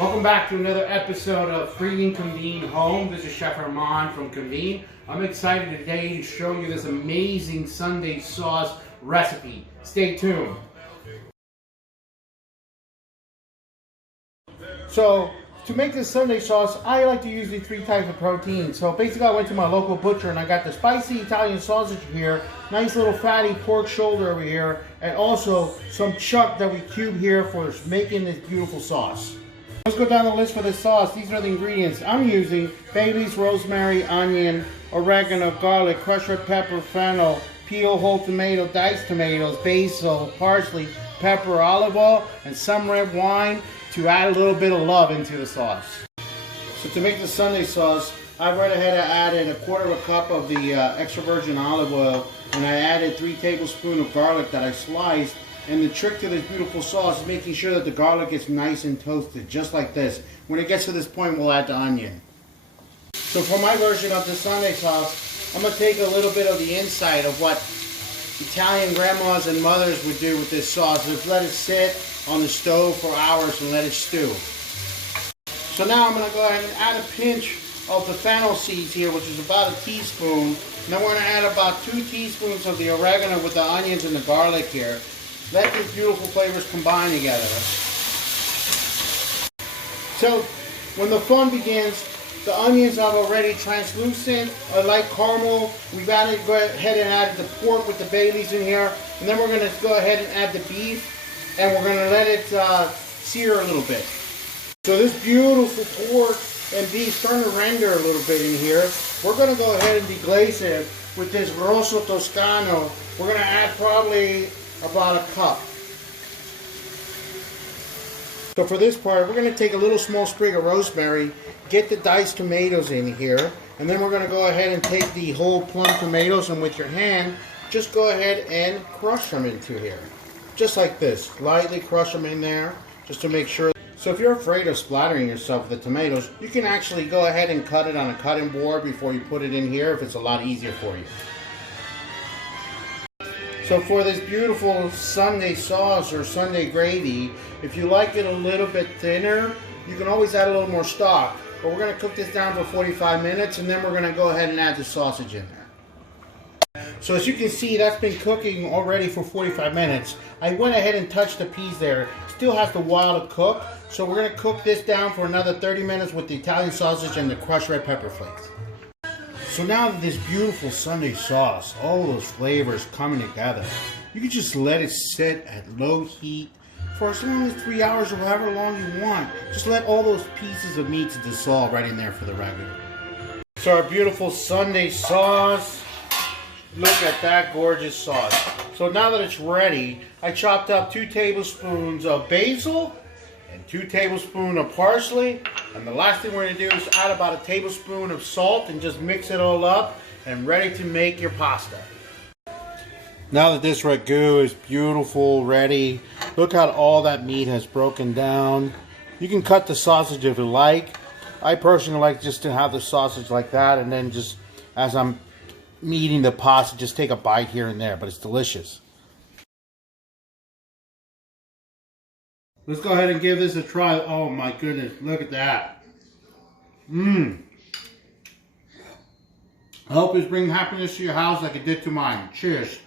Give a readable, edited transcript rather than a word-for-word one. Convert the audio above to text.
Welcome back to another episode of Freeing Convene Home. This is Chef Armand from Convene. I'm excited today to show you this amazing Sunday sauce recipe. Stay tuned. So, to make this Sunday sauce, I like to use these three types of protein. So basically I went to my local butcher and I got the spicy Italian sausage here, nice little fatty pork shoulder over here, and also some chuck that we cube here for making this beautiful sauce. Let's go down the list for this sauce. These are the ingredients. I'm using bay leaves, rosemary, onion, oregano, garlic, crushed red pepper, fennel, peel whole tomato, diced tomatoes, basil, parsley, pepper, olive oil, and some red wine to add a little bit of love into the sauce. So to make the Sunday sauce, I went ahead and added 1/4 cup of the extra virgin olive oil, and I added 3 tablespoons of garlic that I sliced. And the trick to this beautiful sauce is making sure that the garlic is nice and toasted, just like this. When it gets to this point, we'll add the onion. So for my version of the Sunday sauce, I'm going to take a little bit of the inside of what Italian grandmas and mothers would do with this sauce. Just let it sit on the stove for hours and let it stew. So now I'm going to go ahead and add a pinch of the fennel seeds here, which is about a teaspoon. And then we're going to add about 2 teaspoons of the oregano with the onions and the garlic here. Let these beautiful flavors combine together. So when the fun begins, the onions are already translucent, a light caramel. We've added, go ahead and added the pork with the bay leaves in here. And then we're going to go ahead and add the beef. And we're going to let it sear a little bit. So this beautiful pork and beef starting to render a little bit in here. We're going to go ahead and deglaze it with this Rosso Toscano. We're going to add probably about a cup. So for this part, we're going to take a little small sprig of rosemary, get the diced tomatoes in here, and then we're going to go ahead and take the whole plum tomatoes, and with your hand, just go ahead and crush them into here. Just like this. Lightly crush them in there, just to make sure. So if you're afraid of splattering yourself with the tomatoes, you can actually go ahead and cut it on a cutting board before you put it in here if it's a lot easier for you. So for this beautiful Sunday sauce or Sunday gravy, if you like it a little bit thinner, you can always add a little more stock. But we're going to cook this down for 45 minutes and then we're going to go ahead and add the sausage in there. So as you can see, that's been cooking already for 45 minutes. I went ahead and touched the peas there. Still has a while to cook. So we're going to cook this down for another 30 minutes with the Italian sausage and the crushed red pepper flakes. So now that this beautiful Sunday sauce, all those flavors coming together, you can just let it sit at low heat for as long as 3 hours or however long you want. Just let all those pieces of meat dissolve right in there for the ragu. So our beautiful Sunday sauce, look at that gorgeous sauce. So now that it's ready, I chopped up 2 tablespoons of basil and 2 tablespoons of parsley. And the last thing we're going to do is add about a tablespoon of salt and just mix it all up and ready to make your pasta. Now that this ragu is beautiful, ready, look how all that meat has broken down. You can cut the sausage if you like. I personally like just to have the sausage like that, and then just as I'm eating the pasta, just take a bite here and there, but it's delicious. Let's go ahead and give this a try. Oh my goodness, look at that. I hope it's bringing happiness to your house like it did to mine. Cheers.